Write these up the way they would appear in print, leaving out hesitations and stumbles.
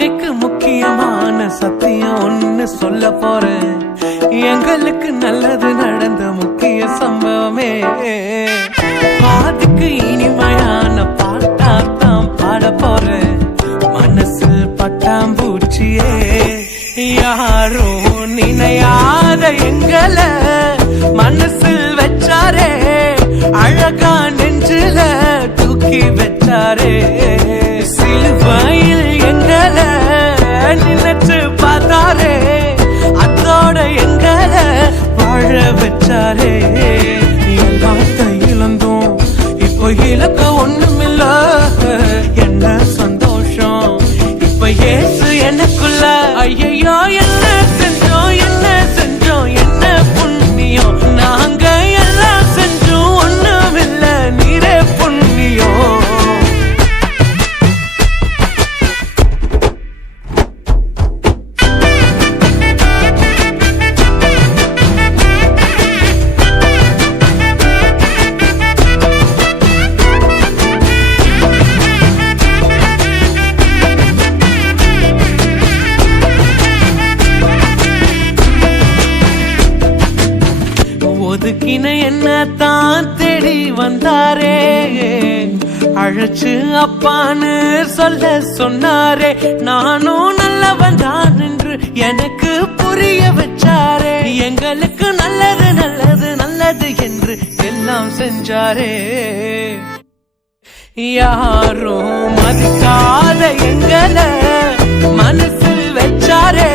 வாழ்க்கைக்கு முக்கியமான சத்தியம் ஒண்ணு சொல்ல போறேன். எங்களுக்கு நல்லது நடந்த முக்கிய சம்பவமே. பாதுக்கு இனிமையான பாட்டாத்தான் பாட போறேன். மனசு பட்டாம்பூச்சியே யாரும் நினையாத எங்களை மனசில் வச்சாரே. அழகா நெஞ்சில தூக்கி வச்சாரே. சிலுவையில் எங்களை நினைச்சு பார்த்தாரே. அதோட எங்களை வாழ வச்சாரே. எல்லாத்தை இழந்தோம், இப்போ இழக்க ஒண்ணுமில்ல. என்ன சந்தோஷம் இப்ப ஏசு எனக்குள்ள. ஐயோ என்ன செஞ்சோம், என்ன செஞ்சோம், என்ன புண்ணியம். நாங்க எல்லாம் செஞ்சோம், ஒண்ணுமில்ல, நீரே புண்ணியம். ஒதுக்கின என்ன தான் தேடி வந்தாரே. அழைச்சு அப்பான்னு சொல்ல சொன்னாரே. நானும் நல்லவன் தான் என்று எனக்கு புரிய வச்சாரே. எங்களுக்கு நல்லது நல்லது நல்லது என்று எல்லாம் செஞ்சாரே. யாரும் மதிக்காத எங்களை மனசில் வச்சாரே.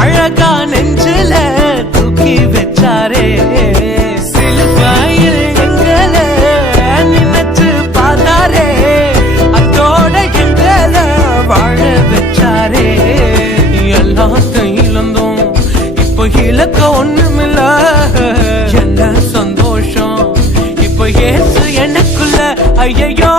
அழகா நெஞ்சில தூக்கி வச்சாரே. சிலுவையில் எங்களை நினைச்சு பார்த்தாரே. அதோட எங்களை வாழ வச்சாரே. எல்லாத்தையும் இழந்தோம், இப்போ இழக்க ஒண்ணுமில்ல. என்ன சந்தோஷம் இப்ப ஏசு எனக்குள்ள. ஐயோ